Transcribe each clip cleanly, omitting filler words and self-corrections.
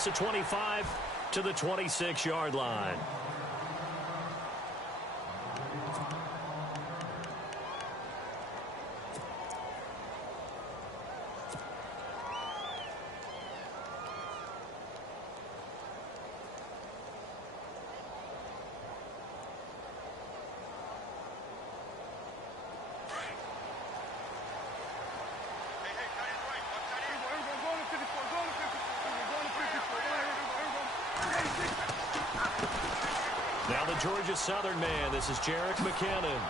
across the 25 to the 26-yard line. Now the Georgia Southern man, this is Jerick McKinnon.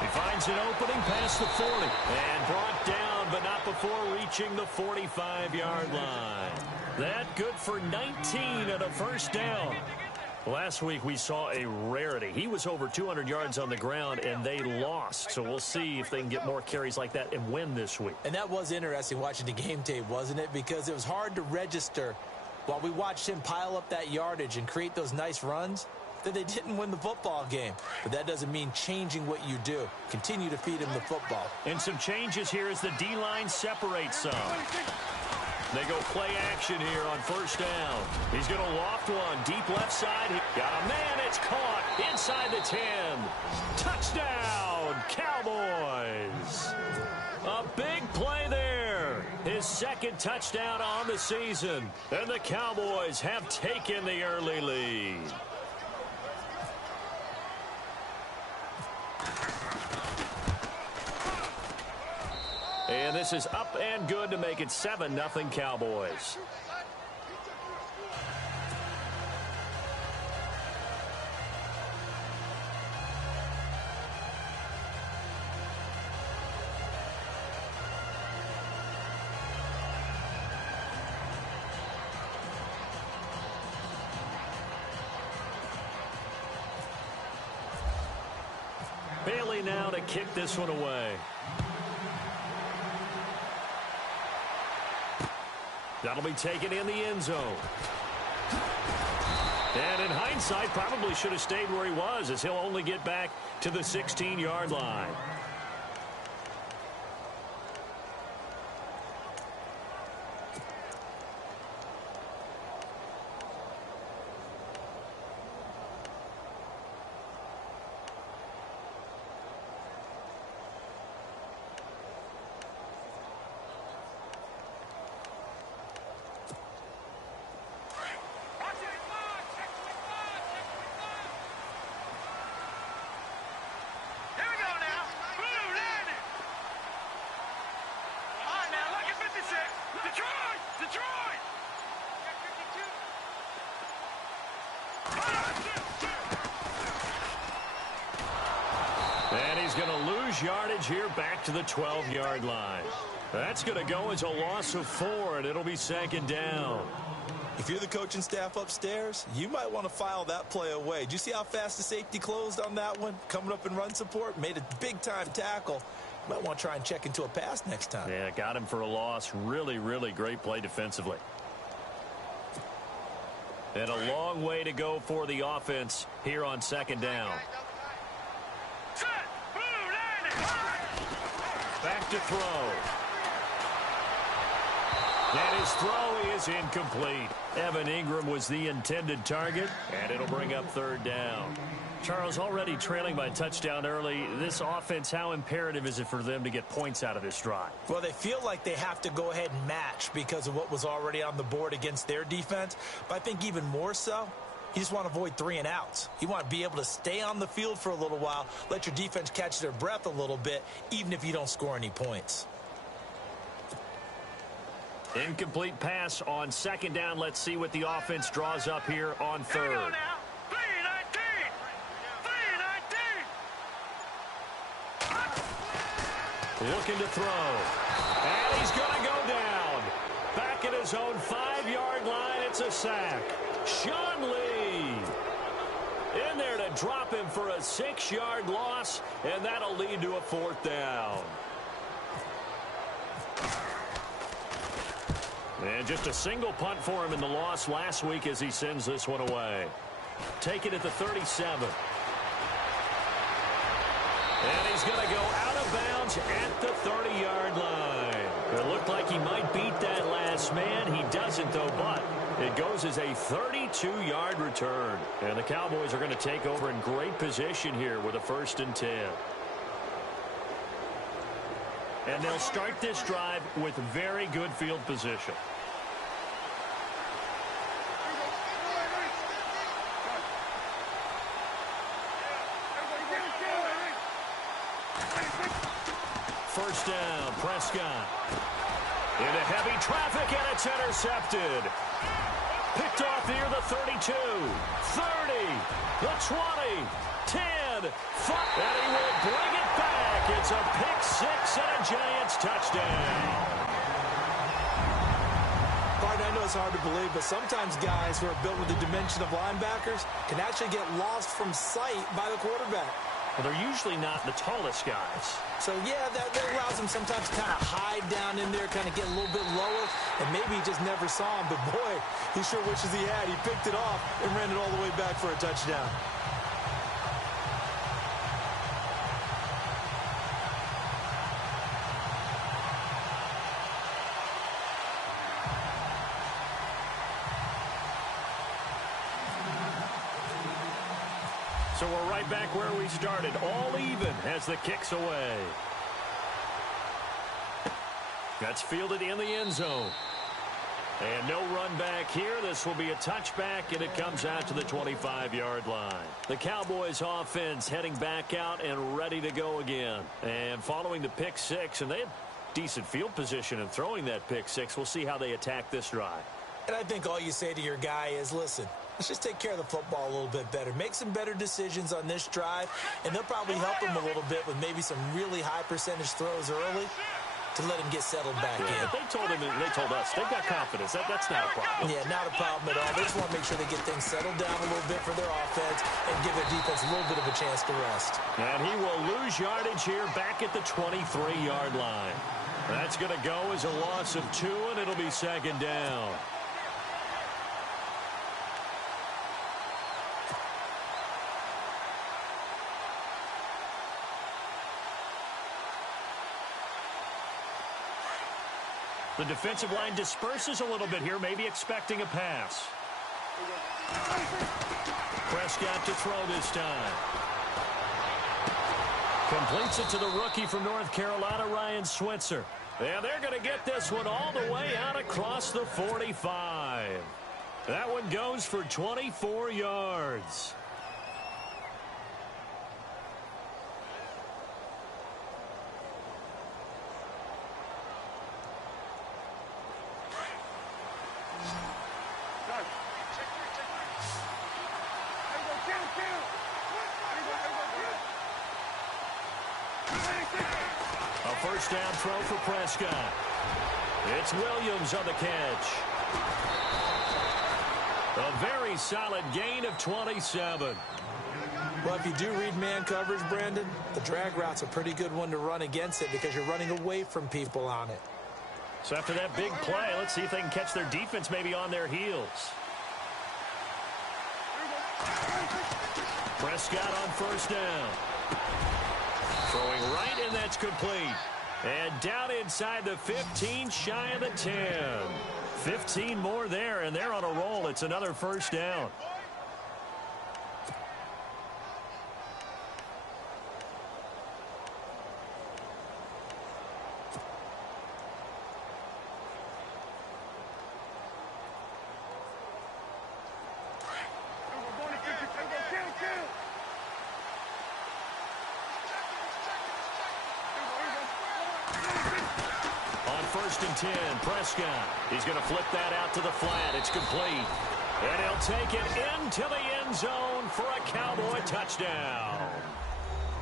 He finds an opening past the 40 and brought down, but not before reaching the 45-yard line. That good for 19 and a first down. Last week we saw a rarity. He was over 200 yards on the ground, and they lost. So we'll see if they can get more carries like that and win this week. And that was interesting watching the game tape, wasn't it? Because it was hard to register while we watched him pile up that yardage and create those nice runs that they didn't win the football game. But that doesn't mean changing what you do. Continue to feed him the football. And some changes here as the D-line separates some. They go play action here on first down. He's going to loft one. Deep left side. He got a man. It's caught inside the 10. Touchdown, Cowboys. A big play there. His second touchdown on the season. And the Cowboys have taken the early lead. And this is up and good to make it 7-0 Cowboys. Bailey now to kick this one away. That'll be taken in the end zone. And in hindsight, probably should have stayed where he was, as he'll only get back to the 16-yard line. And he's going to lose yardage here back to the 12-yard line. That's going to go as a loss of 4, and it'll be second down. If you're the coaching staff upstairs, you might want to file that play away. Did you see how fast the safety closed on that one? Coming up in run support, made a big-time tackle. You might want to try and check into a pass next time. Yeah, got him for a loss. Really, really great play defensively. And a long way to go for the offense here on second down. Back to throw. And his throw is incomplete. Evan Ingram was the intended target, and it'll bring up third down. Charles, already trailing by a touchdown early. This offense, how imperative is it for them to get points out of this drive? Well, they feel like they have to go ahead and match because of what was already on the board against their defense. But I think even more so, you just want to avoid 3 and outs. You want to be able to stay on the field for a little while, let your defense catch their breath a little bit, even if you don't score any points. Incomplete pass on second down. Let's see what the offense draws up here on third. Here we go now. 3-19. Looking to throw. And he's going to go down. Back at his own 5-yard line. It's a sack. Sean Lee in there to drop him for a 6-yard loss, and that'll lead to a 4th down. And just a single punt for him in the loss last week as he sends this one away. Take it at the 37. And he's going to go out of bounds at the 30-yard line. It looked like he might beat that last man. He doesn't, though, but It goes as a 32-yard return. And the Cowboys are going to take over in great position here with a 1st and 10. And they'll start this drive with very good field position. First down, Prescott. Into heavy traffic, and it's intercepted. Picked off near the 32, 30, the 20, 10, 5, and he will bring it back. It's a pick six and a Giants touchdown. Pardon, I know it's hard to believe, but sometimes guys who are built with the dimension of linebackers can actually get lost from sight by the quarterback. Well, they're usually not the tallest guys. So, yeah, that allows them sometimes to kind of hide down in there, kind of get a little bit lower, and maybe he just never saw him. But, boy, he sure wishes he had. He picked it off and ran it all the way back for a touchdown. So we're right back where we started, all even as the kick's away. That's fielded in the end zone. And no run back here. This will be a touchback, and it comes out to the 25-yard line. The Cowboys offense heading back out and ready to go again. And following the pick six, and they have decent field position in throwing that pick six. We'll see how they attack this drive. And I think all you say to your guy is, listen, let's just take care of the football a little bit better. Make some better decisions on this drive, and they'll probably help him a little bit with maybe some really high percentage throws early to let him get settled back in. They told him, and they told us, they've got confidence. That's not a problem. Yeah, not a problem at all. They just want to make sure they get things settled down a little bit for their offense and give their defense a little bit of a chance to rest. And he will lose yardage here back at the 23-yard line. That's going to go as a loss of 2, and it'll be 2nd down. The defensive line disperses a little bit here, maybe expecting a pass. Prescott to throw this time. Completes it to the rookie from North Carolina, Ryan Switzer. And they're going to get this one all the way out across the 45. That one goes for 24 yards. First down throw for Prescott. It's Williams on the catch. A very solid gain of 27. Well, if you do read man coverage, Brandon, the drag route's a pretty good one to run against it because you're running away from people on it. So after that big play, let's see if they can catch their defense maybe on their heels. Prescott on first down. Throwing right, and that's complete. And down inside the 15, shy of the 10. 15 more there, and they're on a roll. It's another first down. First and 10, Prescott. He's going to flip that out to the flat. It's complete. And he'll take it into the end zone for a Cowboy touchdown.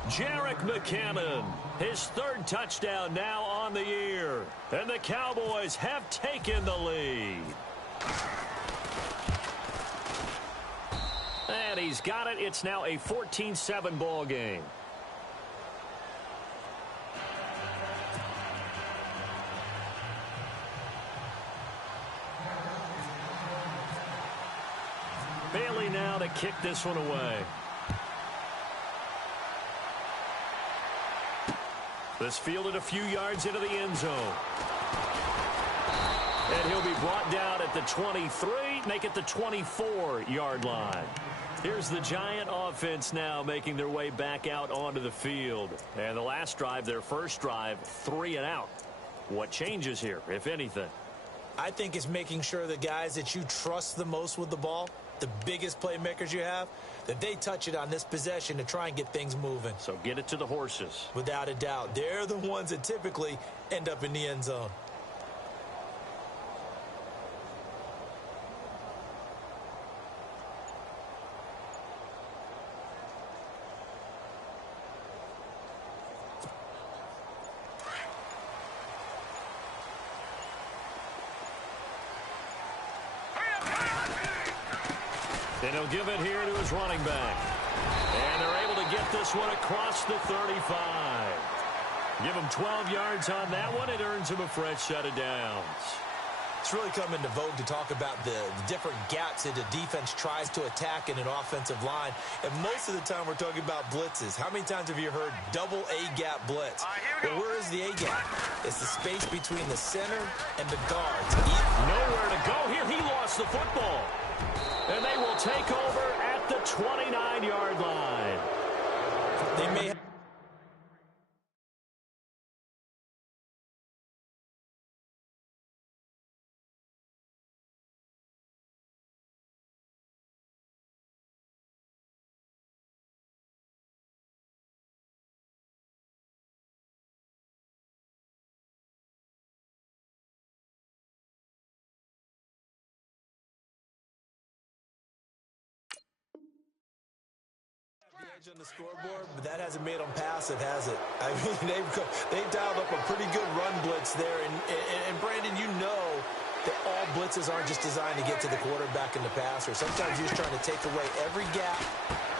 Jerick McKinnon, his 3rd touchdown now on the year. And the Cowboys have taken the lead. And he's got it. It's now a 14-7 ball game. Bailey now to kick this one away. This fielded a few yards into the end zone. And he'll be brought down at the 23, complete, make it the 24-yard line. Here's the Giant offense now making their way back out onto the field. And the last drive, their first drive, 3 and out. What changes here, if anything? I think it's making sure the guys that you trust the most with the ball, the biggest playmakers you have, that they touch it on this possession to try and get things moving. So get it to the horses. Without a doubt. They're the ones that typically end up in the end zone. And he'll give it here to his running back. And they're able to get this one across the 35. Give him 12 yards on that one. It earns him a fresh set of downs. It's really come into vogue to talk about the different gaps that the defense tries to attack in an offensive line. And most of the time we're talking about blitzes. How many times have you heard double A-gap blitz? Well, where is the A-gap? It's the space between the center and the guards. Nowhere to go here. He lost the football. And they will take over at the 29-yard line. They may have on the scoreboard, but that hasn't made them passive, has it? I mean, they've dialed up a pretty good run blitz there. And Brandon, you know that all blitzes aren't just designed to get to the quarterback and the passer. Sometimes you're just trying to take away every gap,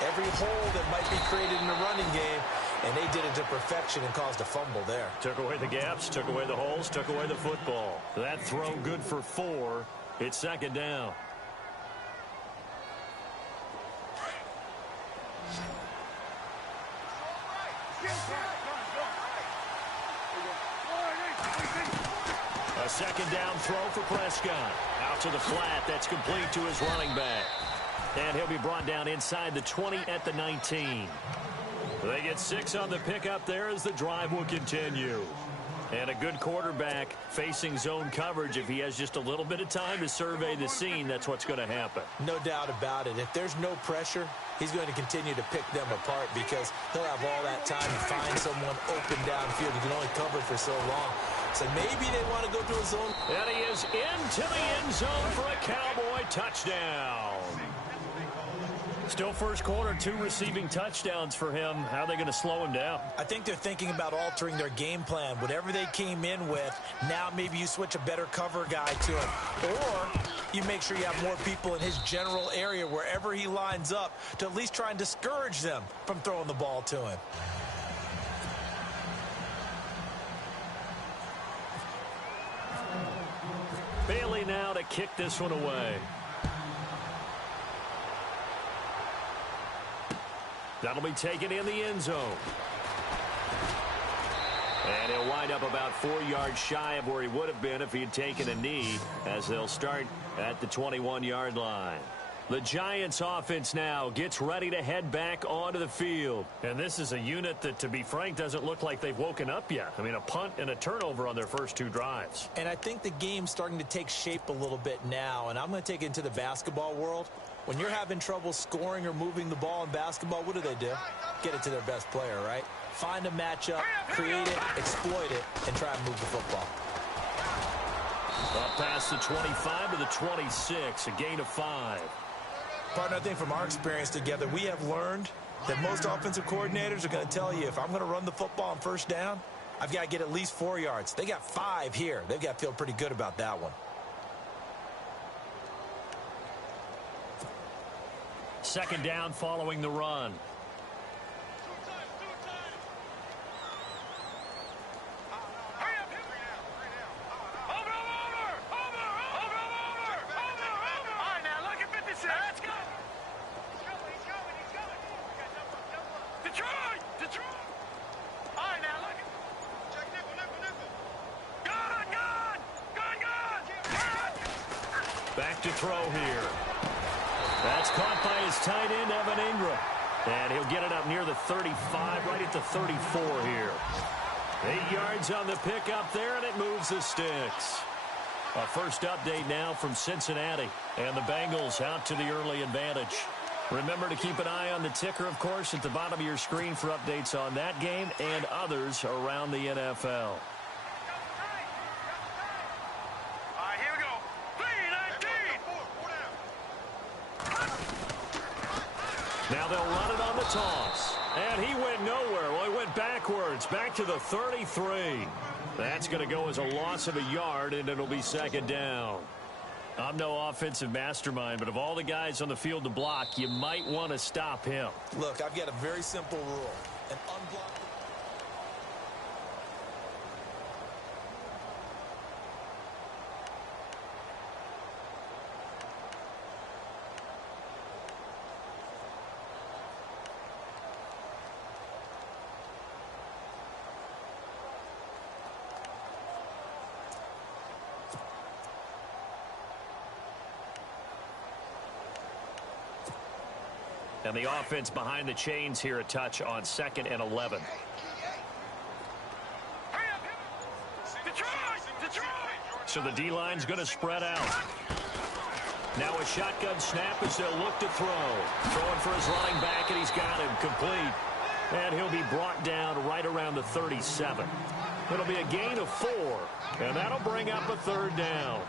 every hole that might be created in the running game, and they did it to perfection and caused a fumble there. Took away the gaps, took away the holes, took away the football. That throw good for 4. It's second down. A second down throw for Prescott. Out to the flat. That's complete to his running back. And he'll be brought down inside the 20 at the 19. They get 6 on the pickup there as the drive will continue. And a good quarterback facing zone coverage. If he has just a little bit of time to survey the scene, that's what's going to happen. No doubt about it. If there's no pressure, he's going to continue to pick them apart because he'll have all that time to find someone open downfield. He can only cover for so long. So maybe they want to go to a zone. And he is into the end zone for a Cowboy touchdown. Still first quarter, 2 receiving touchdowns for him. How are they going to slow him down? I think they're thinking about altering their game plan. Whatever they came in with, now maybe you switch a better cover guy to him. Or you make sure you have more people in his general area wherever he lines up to at least try and discourage them from throwing the ball to him. Bailey now to kick this one away. That'll be taken in the end zone. And he'll wind up about 4 yards shy of where he would have been if he had taken a knee, as they'll start at the 21-yard line. The Giants offense now gets ready to head back onto the field. And this is a unit that, to be frank, doesn't look like they've woken up yet. I mean, a punt and a turnover on their first 2 drives. And I think the game's starting to take shape a little bit now. And I'm going to take it into the basketball world. When you're having trouble scoring or moving the ball in basketball, what do? Get it to their best player, right? Find a matchup, create it, exploit it, and try and move the football. Up past the 25 to the 26, a gain of 5. Partner, I think from our experience together, we have learned that most offensive coordinators are going to tell you, if I'm going to run the football on first down, I've got to get at least 4 yards. They got 5 here. They've got to feel pretty good about that one. Second down following the run. Back to throw here. That's caught by his tight end, Evan Ingram. And he'll get it up near the 35, right at the 34 here. 8 yards on the pickup there, and it moves the sticks. A first update now from Cincinnati. And the Bengals out to the early advantage. Remember to keep an eye on the ticker, of course, at the bottom of your screen for updates on that game and others around the NFL. Now they'll run it on the toss. And he went nowhere. Well, he went backwards, back to the 33. That's going to go as a loss of a yard, and it'll be second down. I'm no offensive mastermind, but of all the guys on the field to block, you might want to stop him. Look, I've got a very simple rule. An unblocked... And the offense behind the chains here a touch on 2nd and 11. So the D-line's going to spread out. Now a shotgun snap as they'll look to throw. Throwing for his running back, and he's got him complete. And he'll be brought down right around the 37. It'll be a gain of 4, and that'll bring up a third down.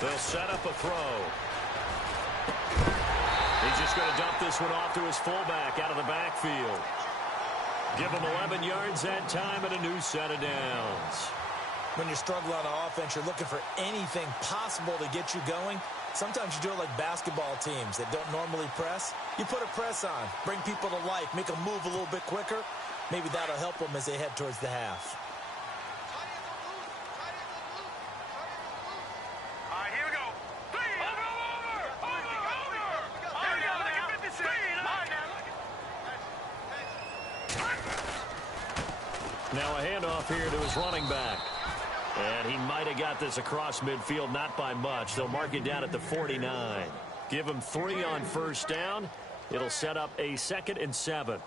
They'll set up a throw. He's just going to dump this one off to his fullback out of the backfield. Give him 11 yards that time and a new set of downs. When you're struggling on offense, you're looking for anything possible to get you going. Sometimes you do it like basketball teams that don't normally press. You put a press on, bring people to life, make them move a little bit quicker. Maybe that'll help them as they head towards the half. Now a handoff here to his running back. And he might have got this across midfield, not by much. They'll mark it down at the 49. Give him 3 on first down. It'll set up a 2nd and 7.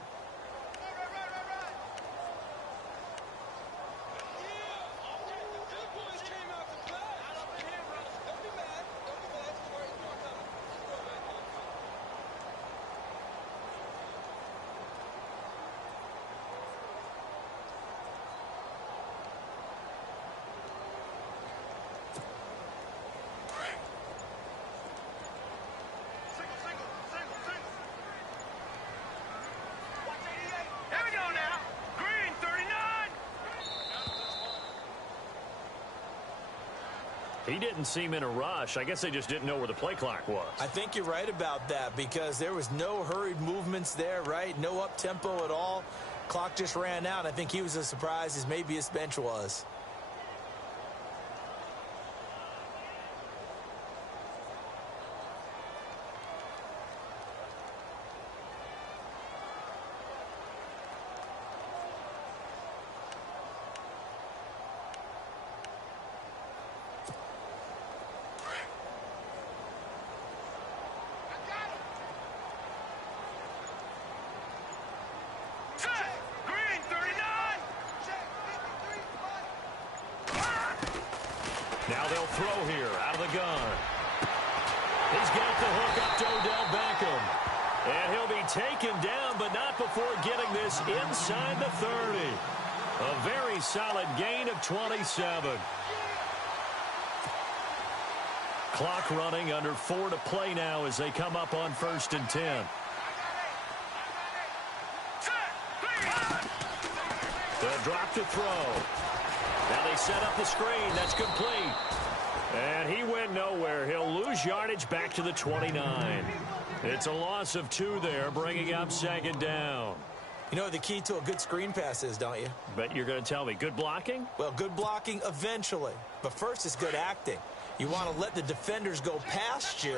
He didn't seem in a rush. I guess they just didn't know where the play clock was. I think you're right about that because there was no hurried movements there, right? No up-tempo at all. Clock just ran out. I think he was as surprised as maybe his bench was. Now they'll throw here out of the gun. He's got the hook up to Odell Beckham. And he'll be taken down, but not before getting this inside the 30. A very solid gain of 27. Clock running, under 4 to play now as they come up on 1st and 10. They'll drop to throw. Now they set up the screen. That's complete. And he went nowhere. He'll lose yardage back to the 29. It's a loss of 2 there, bringing up second down. You know what the key to a good screen pass is, don't you? But you're going to tell me, good blocking? Well, good blocking eventually. But first it's good acting. You want to let the defenders go past you,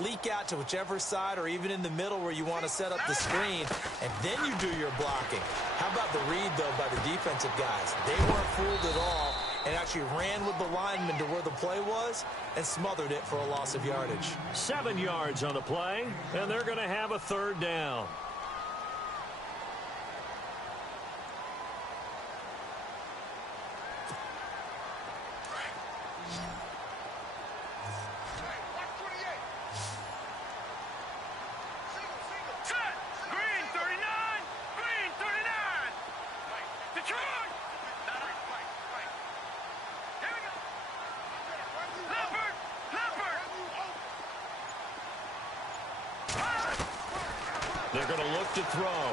leak out to whichever side or even in the middle where you want to set up the screen, and then you do your blocking. How about the read, though, by the defensive guys? They weren't fooled at all and actually ran with the lineman to where the play was and smothered it for a loss of yardage. 7 yards on the play, and they're going to have a third down. They're going to look to throw.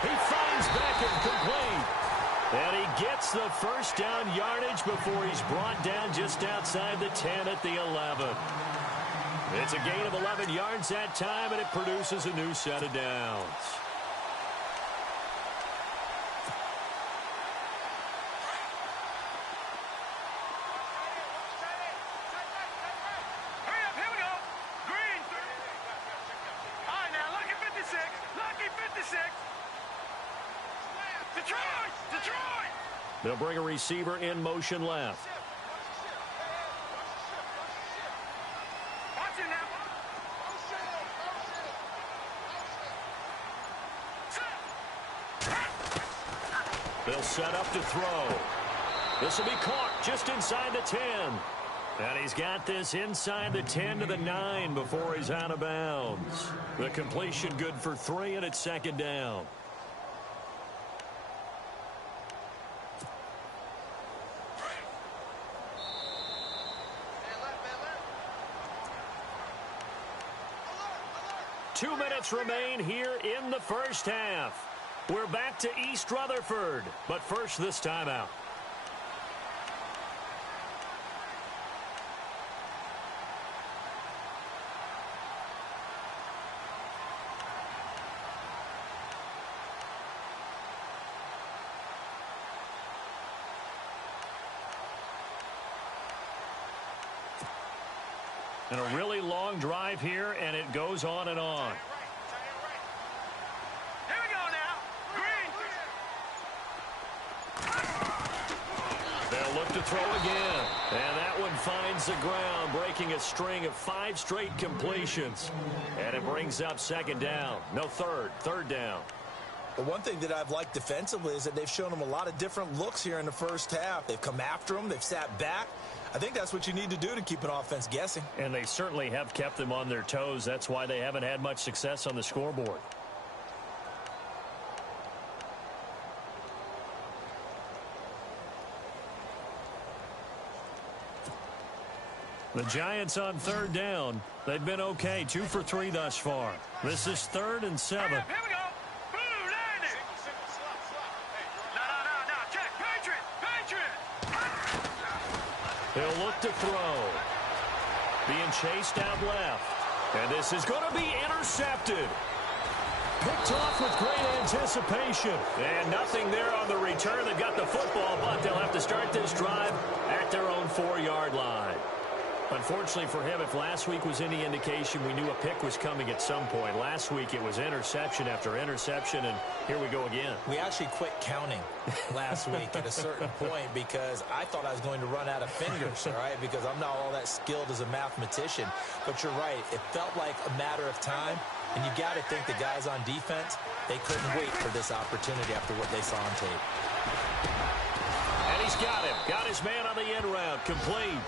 He finds Beckham complete. And he gets the first down yardage before he's brought down just outside the 10 at the 11. It's a gain of 11 yards that time, and it produces a new set of downs. They'll bring a receiver in motion left. They'll set up to throw. This will be caught just inside the 10. And he's got this inside the 10 to the 9 before he's out of bounds. The completion good for 3, and it's second down. Two minutes remain here in the first half. We're back to East Rutherford, but first this timeout. And a really long drive here, and it goes on and on. Here we go now. Green. They'll look to throw again. And that one finds the ground, breaking a string of 5 straight completions. And it brings up second down. No, third down. The one thing that I've liked defensively is that they've shown them a lot of different looks here in the first half. They've come after them. They've sat back. I think that's what you need to do to keep an offense guessing. And they certainly have kept them on their toes. That's why they haven't had much success on the scoreboard. The Giants on third down. They've been okay, 2 for 3 thus far. This is 3rd and 7. Here we go. Boom, landed. No. Check. Patriot. They'll look to throw. Being chased out left. And this is going to be intercepted. Picked off with great anticipation. And nothing there on the return. They've got the football, but they'll have to start this drive at their own 4-yard line. Unfortunately for him, if last week was any indication, we knew a pick was coming at some point. Last week it was interception after interception, and here we go again. We actually quit counting last week at a certain point because I thought I was going to run out of fingers, all right, because I'm not all that skilled as a mathematician. But you're right. It felt like a matter of time, and you got to think the guys on defense, they couldn't wait for this opportunity after what they saw on tape. And he's got him. Got his man on the end route. Complete.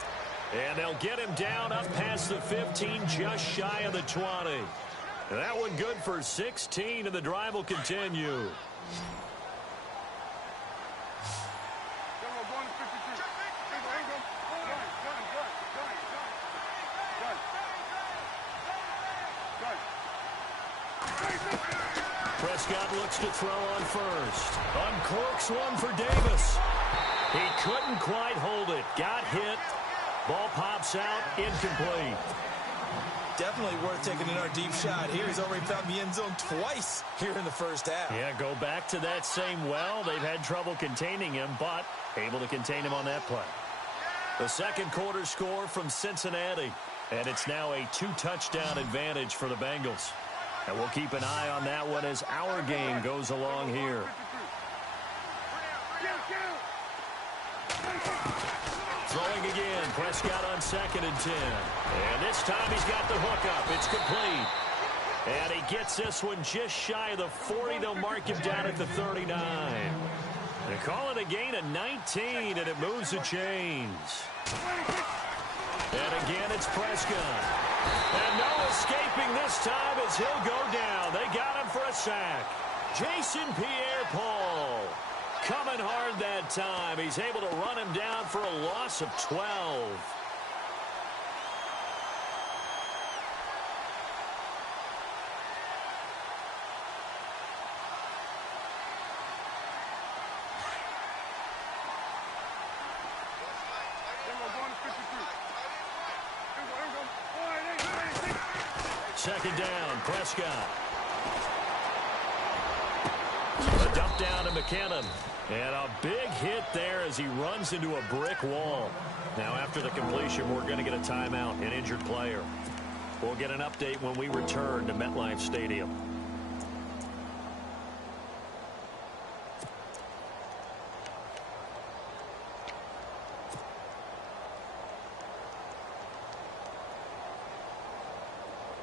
And they'll get him down up past the 15, just shy of the 20. And that one good for 16, and the drive will continue. Prescott looks to throw on first. Uncorks one for Davis. He couldn't quite hold it. Got hit. Ball pops out. Incomplete. Definitely worth taking another deep shot here. He's already found the end zone twice here in the first half. Yeah, go back to that same well. They've had trouble containing him, but able to contain him on that play. The second quarter score from Cincinnati, and it's now a 2-touchdown advantage for the Bengals. And we'll keep an eye on that one as our game goes along here. Throwing again, Prescott on 2nd and 10. And this time he's got the hook up. It's complete. And he gets this one just shy of the 40. They'll mark him down at the 39. They call it a gain of 19, and it moves the chains. And again, it's Prescott. And no escaping this time as he'll go down. They got him for a sack. Jason Pierre-Paul coming hard that time. He's able to run him down for a loss of 12. Second down, Prescott. A dump down to McKinnon. And a big hit there as he runs into a brick wall. Now after the completion, we're going to get a timeout, an injured player. We'll get an update when we return to MetLife Stadium.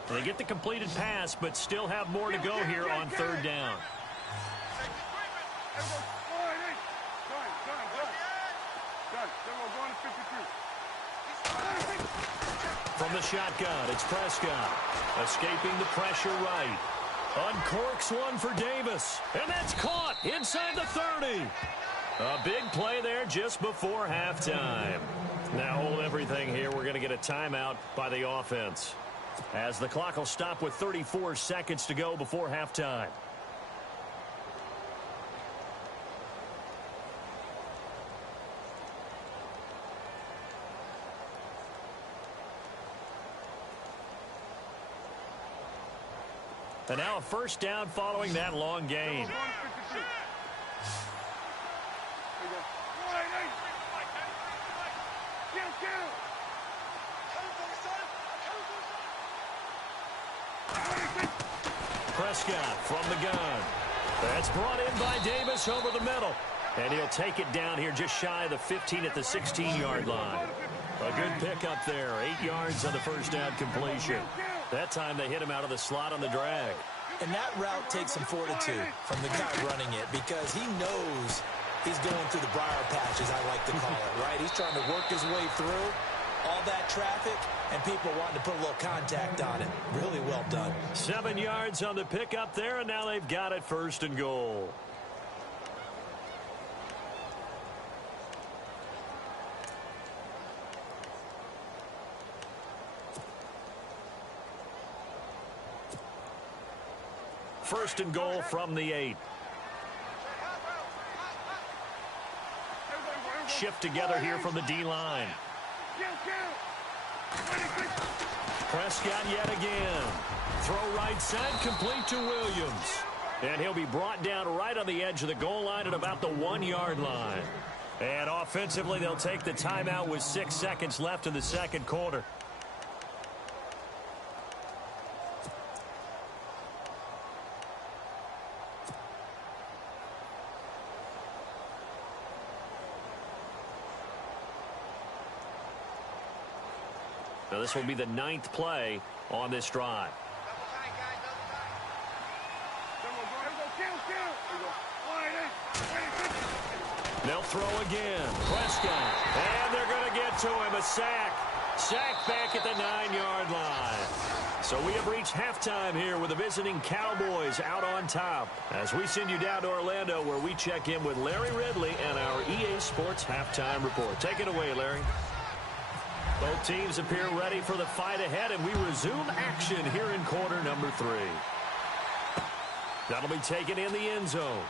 They get the completed pass, but still have more to go here on 3rd down. From the shotgun, it's Prescott. Escaping the pressure right. Uncorks one for Davis. And that's caught inside the 30. A big play there just before halftime. Now hold everything here. We're going to get a timeout by the offense, as the clock will stop with 34 seconds to go before halftime. And now a first down following that long gain. Prescott from the gun. That's brought in by Davis over the middle. And he'll take it down here just shy of the 15 at the 16-yard line. A good pickup there. 8 yards on the first down completion. That time they hit him out of the slot on the drag. And that route takes some fortitude from the guy running it, because he knows he's going through the briar patch, as I like to call it, right? He's trying to work his way through all that traffic, and people wanting to put a little contact on it. Really well done. 7 yards on the pickup there, and now they've got it 1st and goal. First and goal from the 8. Shift together here from the D-line. Prescott yet again. Throw right side, complete to Williams. And he'll be brought down right on the edge of the goal line at about the 1-yard line. And offensively, they'll take the timeout with 6 seconds left in the second quarter. Now this will be the 9th play on this drive. They'll throw again. Prescott. And they're going to get to him. A sack. Sack back at the 9-yard line. So we have reached halftime here with the visiting Cowboys out on top, as we send you down to Orlando, where we check in with Larry Ridley and our EA Sports halftime report. Take it away, Larry. Both teams appear ready for the fight ahead, and we resume action here in quarter number 3. That'll be taken in the end zone.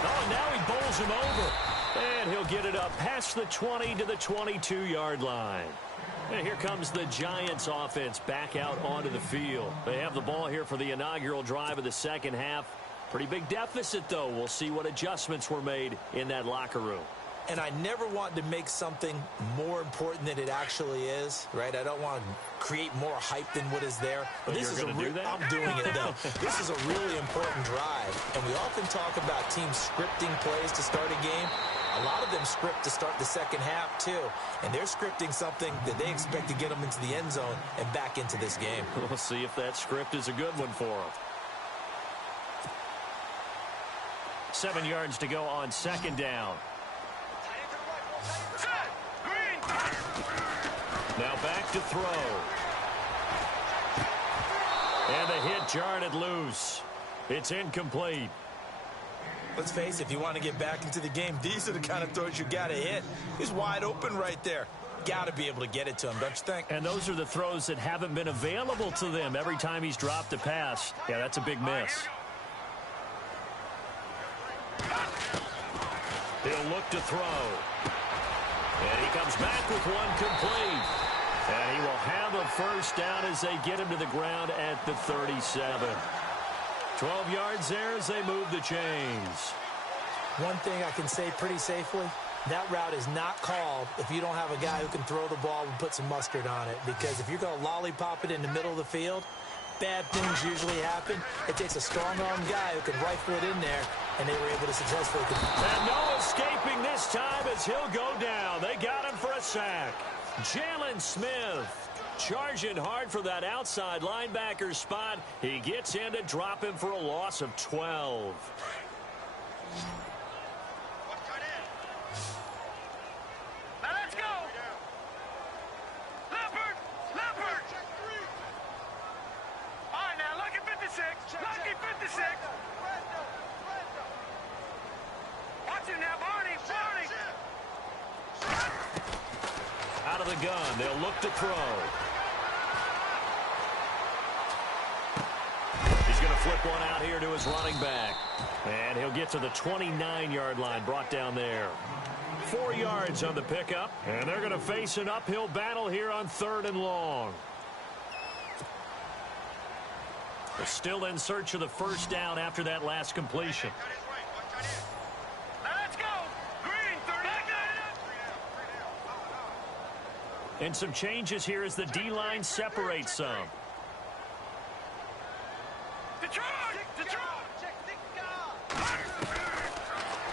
Oh, and now he bowls him over. And he'll get it up past the 20 to the 22-yard line. And here comes the Giants offense back out onto the field. They have the ball here for the inaugural drive of the second half. Pretty big deficit, though. We'll see what adjustments were made in that locker room. And I never want to make something more important than it actually is, right? I don't want to create more hype than what is there. But this is do that? I'm doing it, though. This is a really important drive. And we often talk about teams scripting plays to start a game. A lot of them script to start the second half, too. And they're scripting something that they expect to get them into the end zone and back into this game. We'll see if that script is a good one for them. 7 yards to go on second down. Now back to throw. And the hit jarred it loose. It's incomplete. Let's face it, if you want to get back into the game, these are the kind of throws you got to hit. He's wide open right there. Got to be able to get it to him, don't you think? And those are the throws that haven't been available to them every time he's dropped a pass. Yeah, that's a big miss. He'll look to throw. And he comes back with one complete. And he will have a first down as they get him to the ground at the 37. 12 yards there as they move the chains. One thing I can say pretty safely, that route is not called if you don't have a guy who can throw the ball and put some mustard on it. Because if you're going to lollipop it in the middle of the field, bad things usually happen. It takes a strong-arm guy who can rifle it in there, and they were able to successfully complete. And no escaping this time as he'll go down. They got him for a sack. Jalen Smith charging hard for that outside linebacker spot. He gets in to drop him for a loss of 12. Now let's go. Leopard. All right, now lucky 56. Lucky 56. Watch him now, Barney. Out of the gun, they'll look to throw. He's going to flip one out here to his running back. And he'll get to the 29-yard line, brought down there. 4 yards on the pickup, and they're going to face an uphill battle here on 3rd and long. They're still in search of the first down after that last completion. Now let's go. Green, 30. And some changes here as the D-line separates some. Detroit.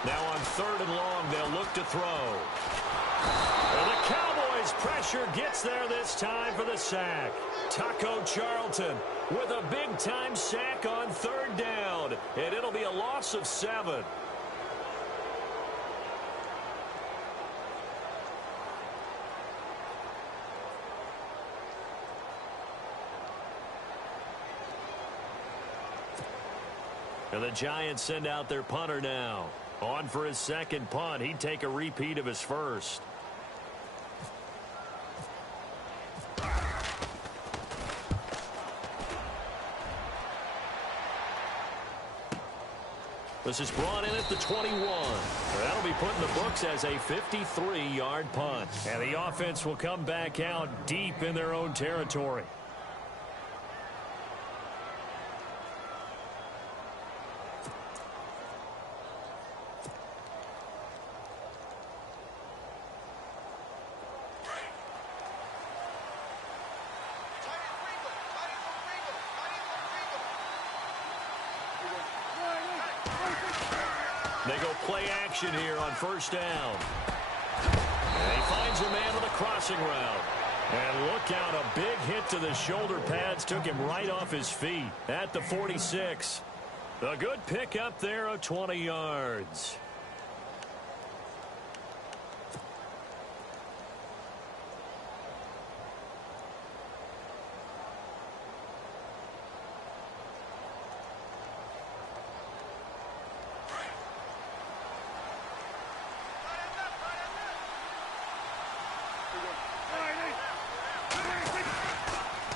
Now on 3rd and long, they'll look to throw. Well, the Cowboys' pressure gets there this time for the sack. Taco Charlton with a big-time sack on 3rd down. And it'll be a loss of 7. And the Giants send out their punter now. On for his second punt. He'd take a repeat of his first. This is brought in at the 21. That'll be put in the books as a 53-yard punt. And the offense will come back out deep in their own territory. They go play action here on first down. And he finds a man with a crossing route. And look out, a big hit to the shoulder pads took him right off his feet at the 46. A good pickup there of 20 yards.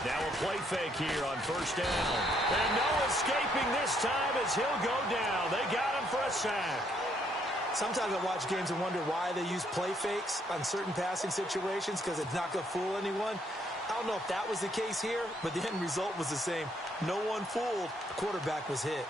Now a play fake here on first down. And no escaping this time as he'll go down. They got him for a sack. Sometimes I watch games and wonder why they use play fakes on certain passing situations because it's not going to fool anyone. I don't know if that was the case here, but the end result was the same. No one fooled. The quarterback was hit.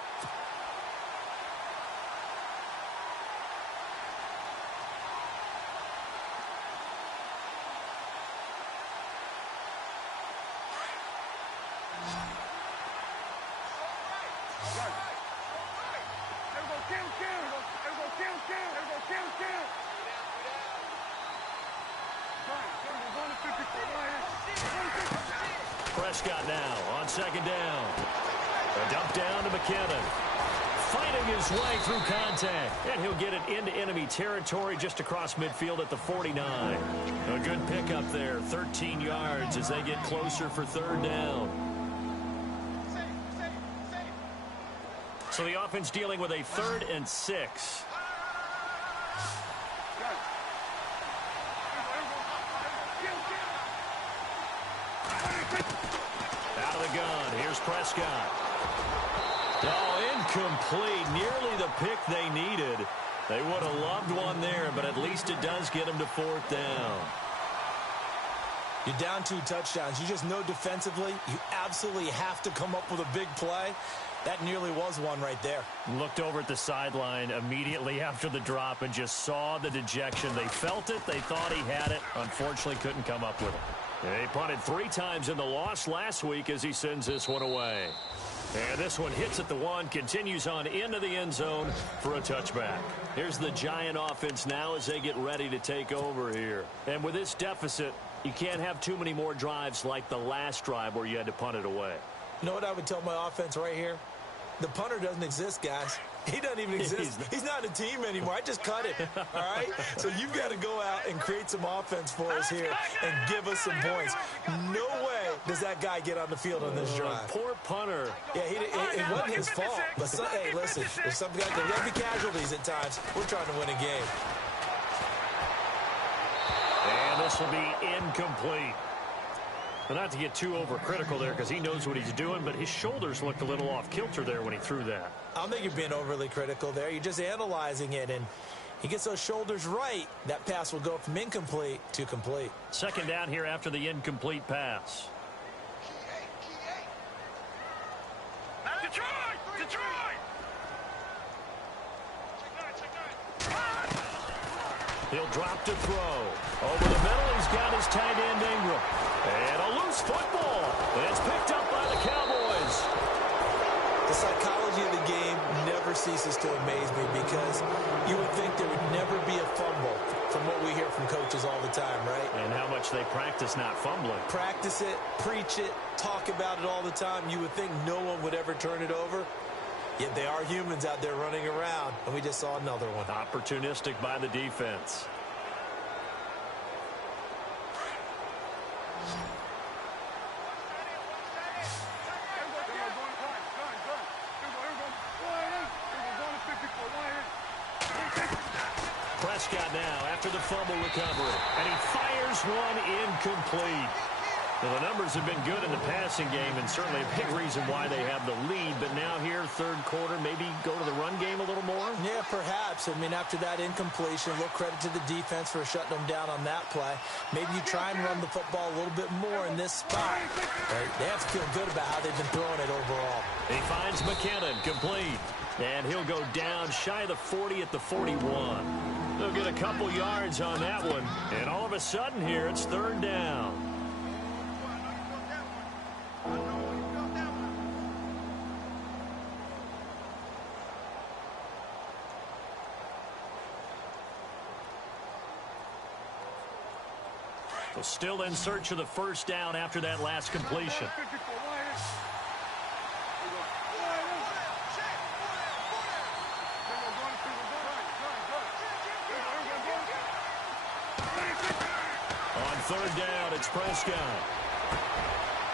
Prescott now on second down. A dump down to McKinnon. Fighting his way through contact. And he'll get it into enemy territory just across midfield at the 49. A good pickup there. 13 yards as they get closer for third down. So the offense dealing with a 3rd and 6. Out of the gun. Here's Prescott. Oh, incomplete. Nearly the pick they needed. They would have loved one there, but at least it does get them to 4th down. You're down 2 touchdowns. You just know defensively you absolutely have to come up with a big play. That nearly was one right there. Looked over at the sideline immediately after the drop and just saw the dejection. They felt it. They thought he had it. Unfortunately, couldn't come up with it. They punted 3 times in the loss last week as he sends this one away. And this one hits at the 1, continues on into the end zone for a touchback. Here's the Giant offense now as they get ready to take over here. And with this deficit, you can't have too many more drives like the last drive where you had to punt it away. You know what I would tell my offense right here? The punter doesn't exist, guys. He doesn't even exist. He's not a team anymore. I just cut it, all right? So you've got to go out and create some offense for us here and give us some points. No way does that guy get on the field on this drive. Poor punter. Yeah, it wasn't his fault. But hey, listen, there's some guys, there got to be casualties at times. We're trying to win a game. And this will be incomplete. But not to get too overcritical there because he knows what he's doing, but his shoulders looked a little off kilter there when he threw that. I don't think you're being overly critical there. You're just analyzing it, and he gets those shoulders right. That pass will go from incomplete to complete. Second down here after the incomplete pass. He'll drop to throw. Over the middle, he's got his tight end Ingram. And a loose football. It's picked up by the Cowboys. The psychology of the game never ceases to amaze me because you would think there would never be a fumble from what we hear from coaches all the time, right? And how much they practice not fumbling. Practice it, preach it, talk about it all the time. You would think no one would ever turn it over. Yet they are humans out there running around, and we just saw another one. Opportunistic by the defense. Prescott now after the fumble recovery, and he fires one incomplete. Well, the numbers have been good in the passing game, and certainly a big reason why they have the lead. But now here, third quarter, maybe go to the run game a little more? Yeah, perhaps. I mean, after that incompletion, a little credit to the defense for shutting them down on that play. Maybe you try and run the football a little bit more in this spot. They have to feel good about how they've been throwing it overall. He finds McKinnon complete, and he'll go down shy of the 40 at the 41. They'll get a couple yards on that one, and all of a sudden here, it's third down. So still in search of the first down after that last completion. On third down, it's Prescott.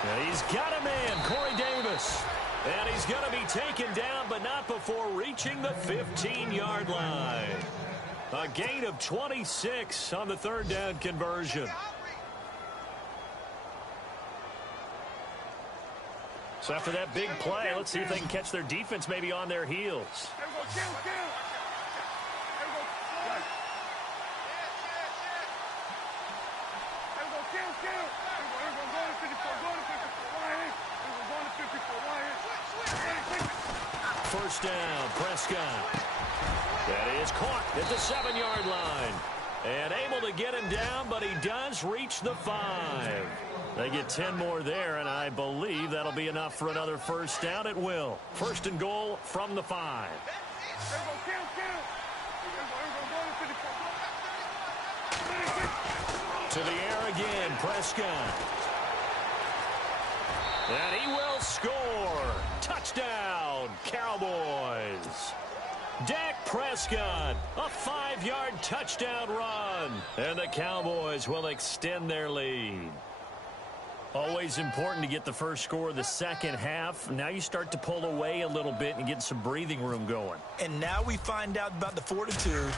And he's got a man, Corey Davis. And he's going to be taken down, but not before reaching the 15-yard line. A gain of 26 on the third down conversion. So after that big play, let's see if they can catch their defense maybe on their heels. First down, Prescott. That is caught at the 7-yard line. And able to get him down, but he does reach the 5. They get 10 more there, and I believe that'll be enough for another first down. It will. First and goal from the 5. To the air again, Prescott. And he will score. Touchdown, Cowboys. Dak Prescott, a 5-yard touchdown run. And the Cowboys will extend their lead. Always important to get the first score of the second half. Now you start to pull away a little bit and get some breathing room going. And now we find out about the fortitude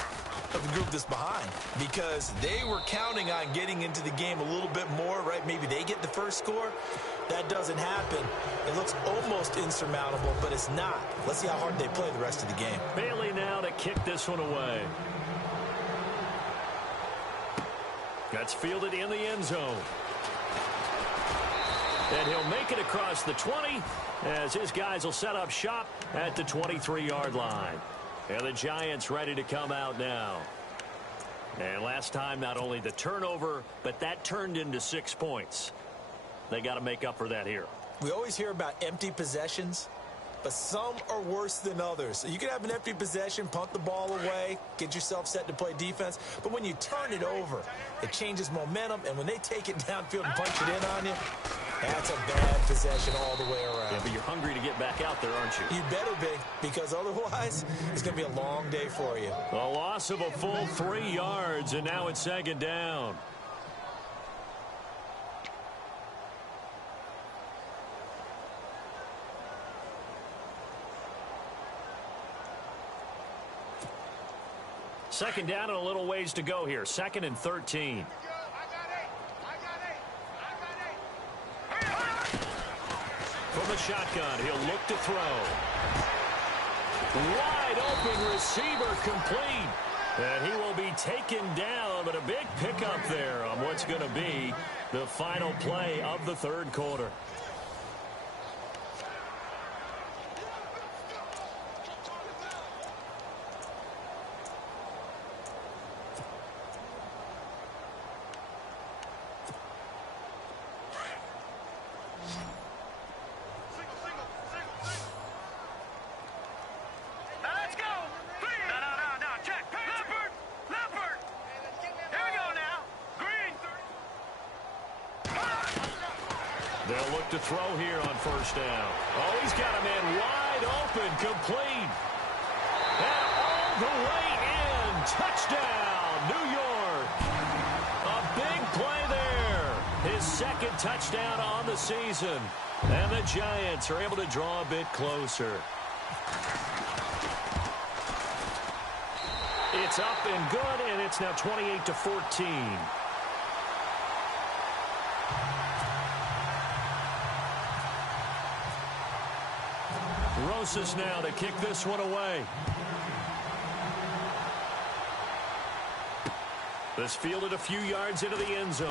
of the group that's behind, because they were counting on getting into the game a little bit more, right? Maybe they get the first score. That doesn't happen. It looks almost insurmountable, but it's not. Let's see how hard they play the rest of the game. Bailey now to kick this one away. That's fielded in the end zone. And he'll make it across the 20 as his guys will set up shop at the 23-yard line. And the Giants ready to come out now. And last time, not only the turnover, but that turned into 6 points. They got to make up for that here. We always hear about empty possessions, but some are worse than others. You can have an empty possession, punt the ball away, get yourself set to play defense, but when you turn it over, it changes momentum, and when they take it downfield and punch it in on you, that's a bad possession all the way around. Yeah, but you're hungry to get back out there, aren't you? You better be, because otherwise it's going to be a long day for you. A loss of a full 3 yards, and now it's second down. Second down and a little ways to go here. 2nd and 13. From the shotgun, he'll look to throw. Wide open receiver complete. And he will be taken down, but a big pickup there on what's going to be the final play of the third quarter. They'll look to throw here on first down. Oh, he's got a man wide open, complete. And all the way in. Touchdown, New York. A big play there. His second touchdown on the season. And the Giants are able to draw a bit closer. It's up and good, and it's now 28-14. Rosas now to kick this one away. This fielded a few yards into the end zone.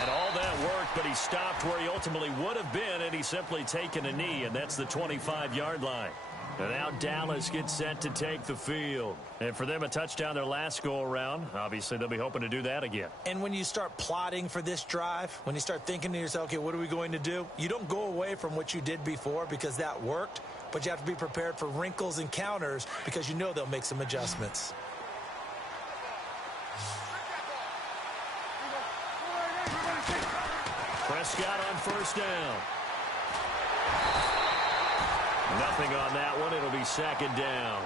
And all that worked, but he stopped where he ultimately would have been, and he's simply taken a knee, and that's the 25-yard line. And now Dallas gets set to take the field. And for them, a touchdown their last go-around. Obviously, they'll be hoping to do that again. And when you start plotting for this drive, when you start thinking to yourself, okay, what are we going to do? You don't go away from what you did before because that worked, but you have to be prepared for wrinkles and counters because you know they'll make some adjustments. Prescott on first down. Nothing on that one. It'll be second down.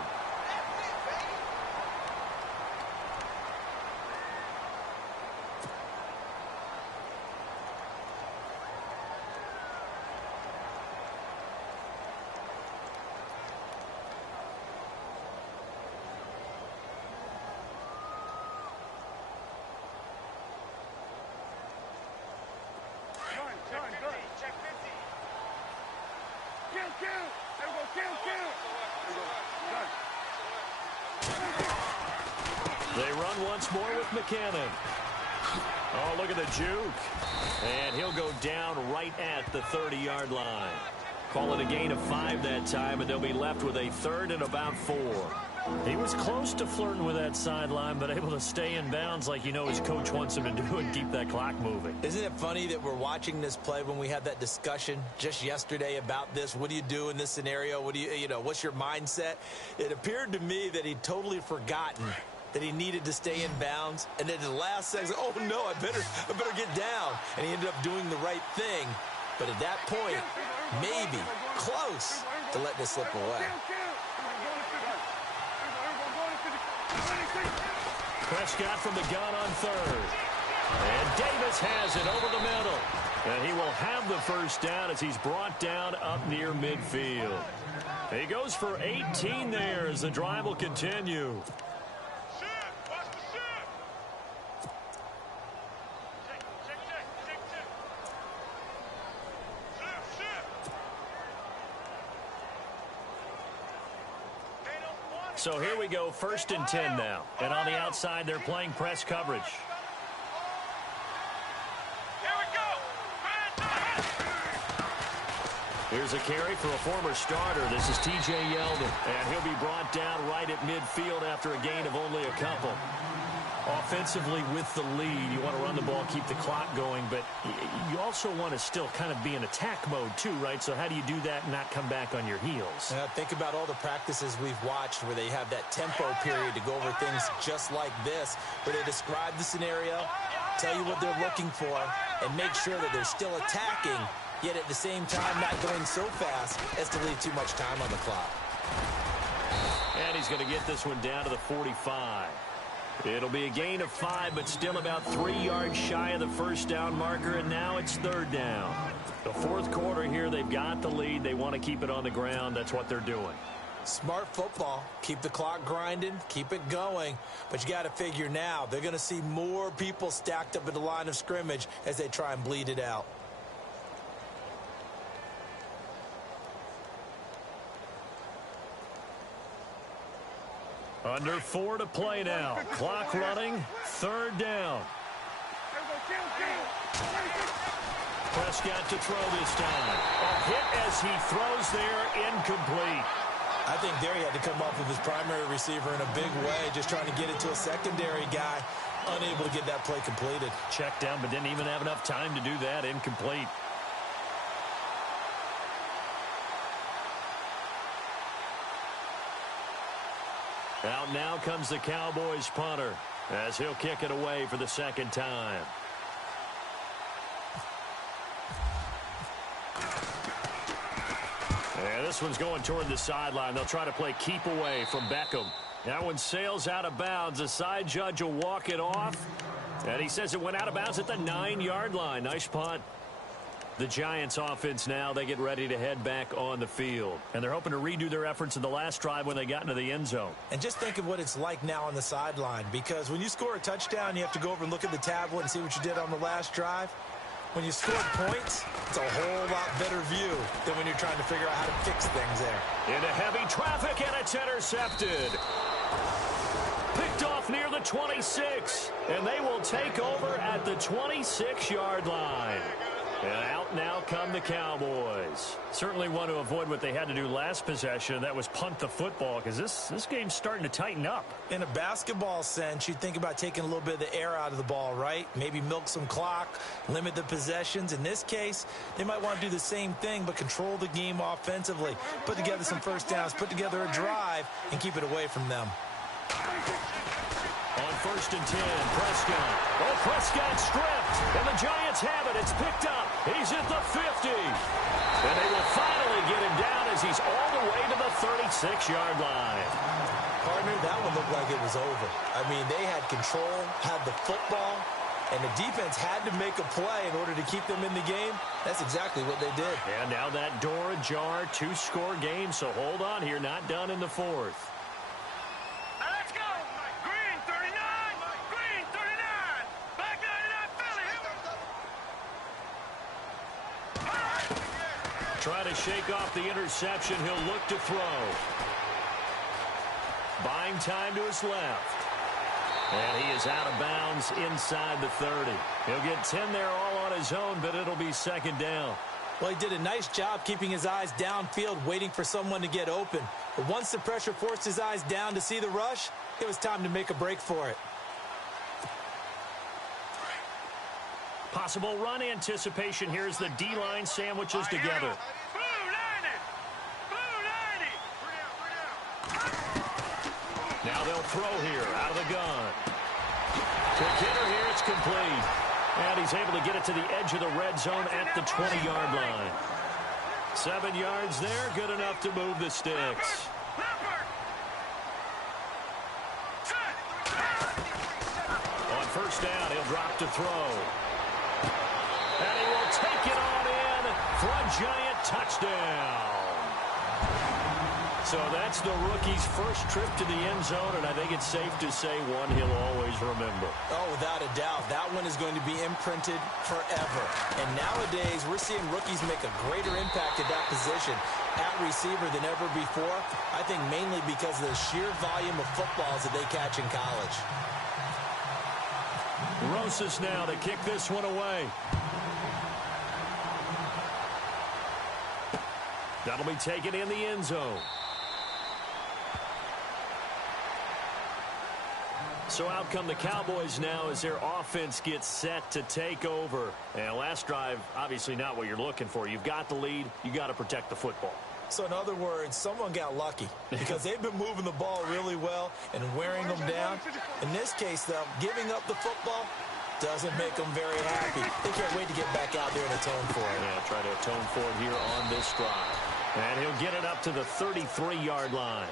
They run once more with McKinnon. Oh, look at the juke. And he'll go down right at the 30-yard line. Call it a gain of 5 that time, and they'll be left with a 3rd and about 4. He was close to flirting with that sideline, but able to stay in bounds like his coach wants him to do and keep that clock moving. Isn't it funny that we're watching this play when we had that discussion just yesterday about this? What do you do in this scenario? What do what's your mindset? It appeared to me that he'd totally forgotten that he needed to stay in bounds, and then in the last second, oh no, I better get down. And he ended up doing the right thing. But at that point, maybe close to letting it slip away. Prescott from the gun on 3rd. And Davis has it over the middle. And he will have the first down as he's brought down up near midfield. He goes for 18 there as the drive will continue. So here we go, 1st and 10 now. And on the outside, they're playing press coverage. Here we go. Here's a carry for a former starter. This is T.J. Yeldon. And he'll be brought down right at midfield after a gain of only a couple. Offensively with the lead, you want to run the ball, keep the clock going, but you also want to still kind of be in attack mode too, right? So how do you do that and not come back on your heels? Think about all the practices we've watched where they have that tempo period to go over things just like this, where they describe the scenario, tell you what they're looking for, and make sure that they're still attacking, yet at the same time not going so fast as to leave too much time on the clock. And he's going to get this one down to the 45. It'll be a gain of 5, but still about 3 yards shy of the first down marker, and now it's 3rd down. The 4th quarter here, they've got the lead. They want to keep it on the ground. That's what they're doing. Smart football. Keep the clock grinding, keep it going. But you got to figure now, they're going to see more people stacked up at the line of scrimmage as they try and bleed it out. Under 4 to play now. Clock running. 3rd down. Prescott to throw this time. A hit as he throws there, incomplete. I think there he had to come off of his primary receiver in a big way, just trying to get it to a secondary guy, unable to get that play completed. Checked down, but didn't even have enough time to do that. Incomplete. Out now comes the Cowboys punter as he'll kick it away for the 2nd time. And this one's going toward the sideline. They'll try to play keep away from Beckham. That one sails out of bounds. The side judge will walk it off. And he says it went out of bounds at the 9-yard line. Nice punt. The Giants offense now, they get ready to head back on the field. And they're hoping to redo their efforts in the last drive when they got into the end zone. And just think of what it's like now on the sideline, because when you score a touchdown, you have to go over and look at the tablet and see what you did on the last drive. When you score points, it's a whole lot better view than when you're trying to figure out how to fix things there. Into heavy traffic, and it's intercepted. Picked off near the 26, and they will take over at the 26-yard line. And out now come the Cowboys. Certainly want to avoid what they had to do last possession. That was punt the football, because this game's starting to tighten up. In a basketball sense, you think about taking a little bit of the air out of the ball, right? Maybe milk some clock, limit the possessions. In this case, they might want to do the same thing, but control the game offensively. Put together some first downs, put together a drive, and keep it away from them. On 1st and 10, Prescott. Oh, Prescott stripped, and the Giants have it. It's picked up. He's at the 50. And they will finally get him down as he's all the way to the 36-yard line. Partner, that one looked like it was over. I mean, they had control, had the football, and the defense had to make a play in order to keep them in the game. That's exactly what they did. And now that door ajar, 2-score game, so hold on here, not done in the 4th. Let's go. Green 39. Green 39. Black 99 Philly. Try to shake off the interception. He'll look to throw. Buying time to his left. And he is out of bounds inside the 30. He'll get 10 there all on his own, but it'll be 2nd down. Well, he did a nice job keeping his eyes downfield, waiting for someone to get open. But once the pressure forced his eyes down to see the rush, it was time to make a break for it. Possible run anticipation. Here's the D-line sandwiches together. Now they'll throw here out of the gun. To Kidder here, it's complete. And he's able to get it to the edge of the red zone at the 20-yard line. 7 yards there, good enough to move the sticks. On first down, he'll drop to throw. And he will take it on in for a giant touchdown. So that's the rookie's first trip to the end zone, and I think it's safe to say one he'll always remember. Oh, without a doubt. That one is going to be imprinted forever. And nowadays, we're seeing rookies make a greater impact at that position at receiver than ever before. I think mainly because of the sheer volume of footballs that they catch in college. Rosas now to kick this one away. That'll be taken in the end zone. So out come the Cowboys now as their offense gets set to take over. And last drive, obviously not what you're looking for. You've got the lead. You got to protect the football. So in other words, someone got lucky because they've been moving the ball really well and wearing them down. In this case, though, giving up the football doesn't make them very happy. They can't wait to get back out there and atone for it. Yeah, try to atone for it here on this drive. And he'll get it up to the 33-yard line.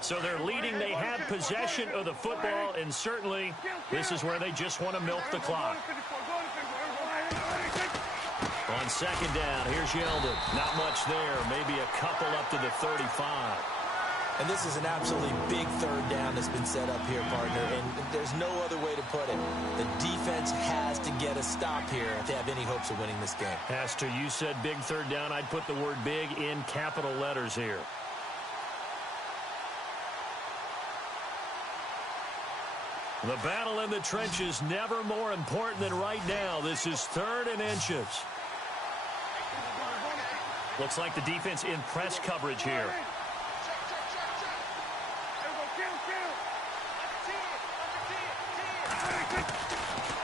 So they're leading. They have possession of the football, and certainly this is where they just want to milk the clock. On second down, here's Yeldon. Not much there. Maybe a couple up to the 35. And this is an absolutely big third down that's been set up here, partner, and there's no other way to put it. The defense has to get a stop here if they have any hopes of winning this game. Pastor, you said big third down. I'd put the word big in capital letters here. The battle in the trenches never more important than right now. This is 3rd and inches. Looks like the defense in press coverage here.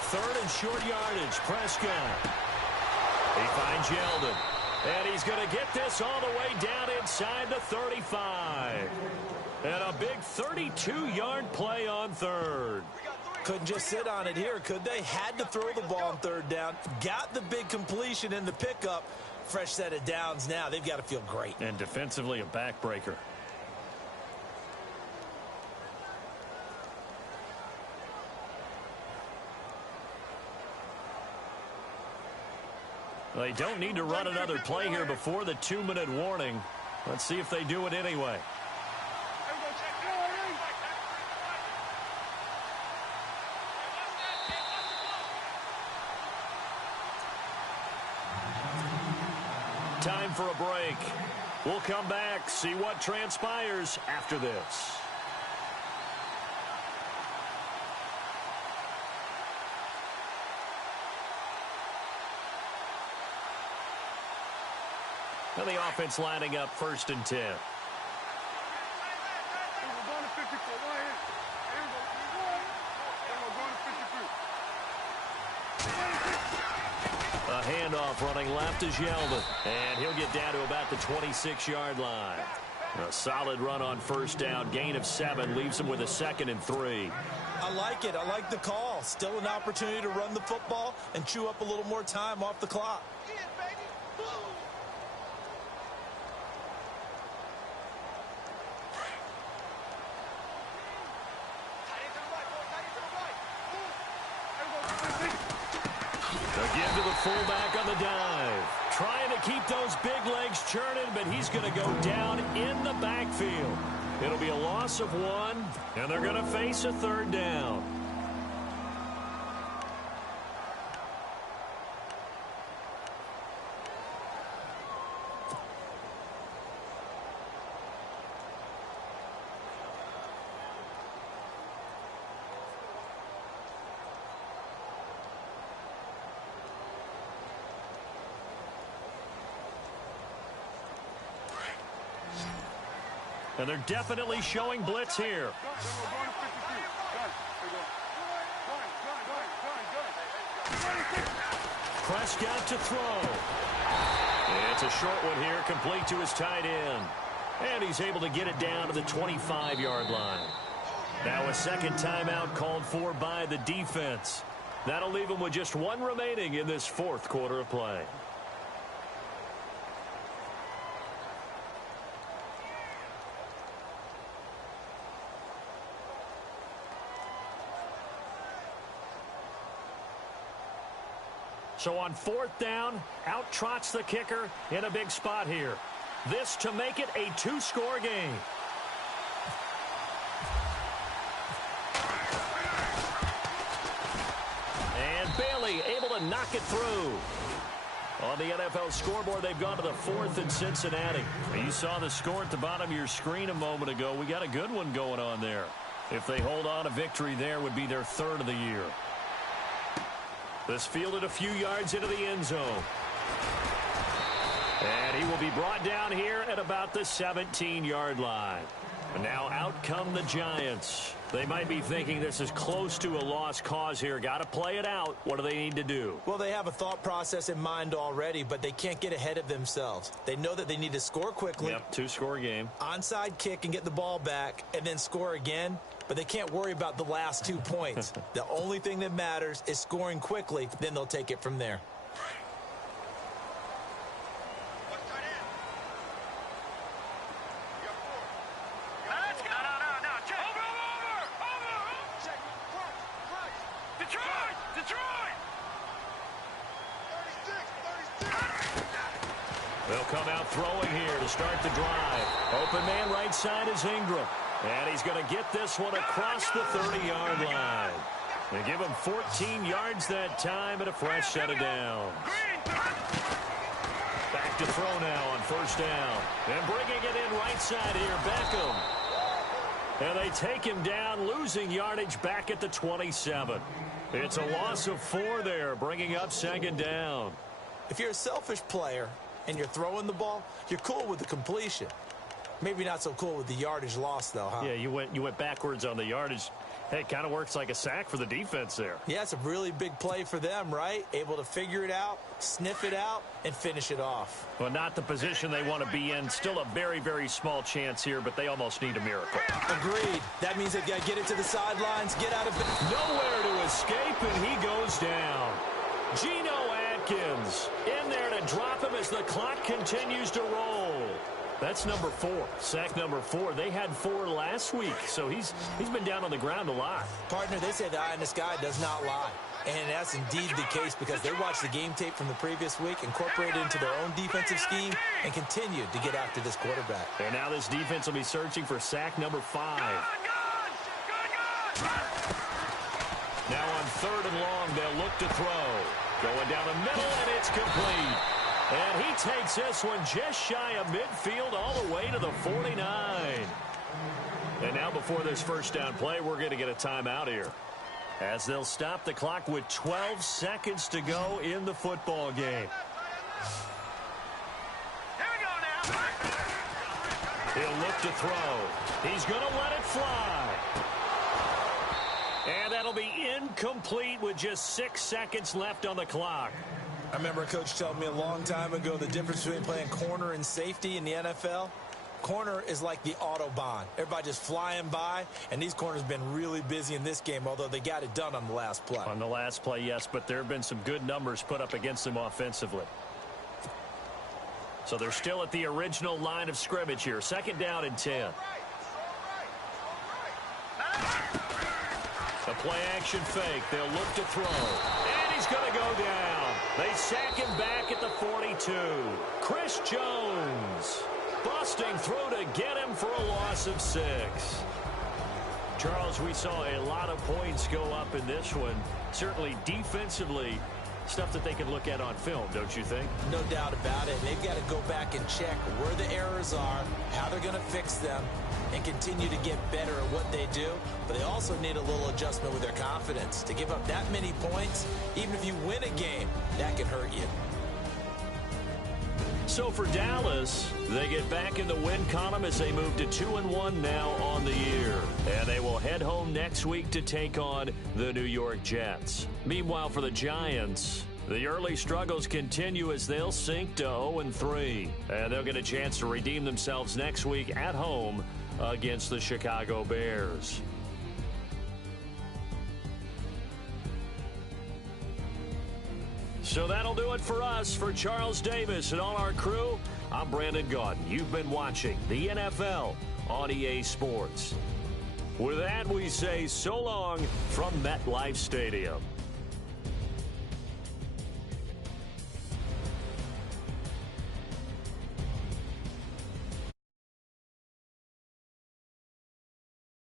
Third and short yardage. Prescott. He finds Yeldon. And he's going to get this all the way down inside the 35. And a big 32-yard play on third. Couldn't just sit on it here, could they? Had to throw the ball on third down. Got the big completion in the pickup. Fresh set of downs now. They've got to feel great. And defensively, a backbreaker. They don't need to run another play here before the 2-minute warning. Let's see if they do it anyway. Time for a break. We'll come back, see what transpires after this. And the offense lining up 1st and 10. A handoff running left is Yeldon. And he'll get down to about the 26-yard line. A solid run on first down. Gain of 7 leaves him with a 2nd and 3. I like it. I like the call. Still an opportunity to run the football and chew up a little more time off the clock. Again to the fullback on the dive. Trying to keep those big legs churning, but he's going to go down in the backfield. It'll be a loss of 1, and they're going to face a 3rd down. And they're definitely showing blitz here. Prescott to throw. It's a short one here, complete to his tight end. And he's able to get it down to the 25-yard line. Now a second timeout called for by the defense. That'll leave him with just one remaining in this fourth quarter of play. So on fourth down, out trots the kicker in a big spot here. This to make it a two-score game. And Bailey able to knock it through. On the NFL scoreboard, they've gone to the fourth in Cincinnati. You saw the score at the bottom of your screen a moment ago. We got a good one going on there. If they hold on, a victory there would be their third of the year. This fielded a few yards into the end zone. And he will be brought down here at about the 17-yard line. And now out come the Giants. They might be thinking this is close to a lost cause here. Got to play it out. What do they need to do? Well, they have a thought process in mind already, but they can't get ahead of themselves. They know that they need to score quickly. Yep, two-score game. Onside kick and get the ball back and then score again. But they can't worry about the last 2 points. The only thing that matters is scoring quickly. Then they'll take it from there. They'll come out throwing here to start the drive. Open man right side is Ingram. And he's going to get this one across the 30-yard line. They give him 14 yards that time and a fresh set of downs. Back to throw now on first down. And bringing it in right side here, Beckham. And they take him down, losing yardage back at the 27. It's a loss of 4 there, bringing up second down. If you're a selfish player and you're throwing the ball, you're cool with the completion. Maybe not so cool with the yardage loss, though, huh? Yeah, you went backwards on the yardage. Hey, it kind of works like a sack for the defense there. Yeah, it's a really big play for them, right? Able to figure it out, sniff it out, and finish it off. Well, not the position they want to be in. Still a very, very small chance here, but they almost need a miracle. Agreed. That means they've got to get it to the sidelines, get out of it. Nowhere to escape, and he goes down. Geno Atkins in there to drop him as the clock continues to roll. That's number 4. Sack number 4. They had 4 last week, so he's been down on the ground a lot. Partner, they say the eye in the sky does not lie. And that's indeed the case because they watched the game tape from the previous week, incorporated it into their own defensive scheme, and continued to get after this quarterback. And now this defense will be searching for sack number 5. Now on third and long, they'll look to throw. Going down the middle, and it's complete. And he takes this one just shy of midfield all the way to the 49. And now before this first down play, we're going to get a timeout here, as they'll stop the clock with 12 seconds to go in the football game. Here we go now. He'll look to throw. He's going to let it fly. And that'll be incomplete with just 6 seconds left on the clock. I remember a coach telling me a long time ago the difference between playing corner and safety in the NFL. Corner is like the Autobahn. Everybody just flying by, and these corners have been really busy in this game, although they got it done on the last play. On the last play, yes, but there have been some good numbers put up against them offensively. So they're still at the original line of scrimmage here. Second down and 10. A play-action fake. They'll look to throw. And he's going to go down. They sack him back at the 42. Chris Jones busting through to get him for a loss of 6. Charles, we saw a lot of points go up in this one. Certainly defensively, stuff that they can look at on film, don't you think? No doubt about it. They've got to go back and check where the errors are, how they're going to fix them, and continue to get better at what they do. But they also need a little adjustment with their confidence. To give up that many points, even if you win a game, that can hurt you. So for Dallas, they get back in the win column as they move to 2-1 now on the year. And they will head home next week to take on the New York Jets. Meanwhile, for the Giants, the early struggles continue as they'll sink to 0-3. And they'll get a chance to redeem themselves next week at home against the Chicago Bears. So that'll do it for us. For Charles Davis and all our crew, I'm Brandon Gaudin. You've been watching the NFL on EA Sports. With that, we say so long from MetLife Stadium.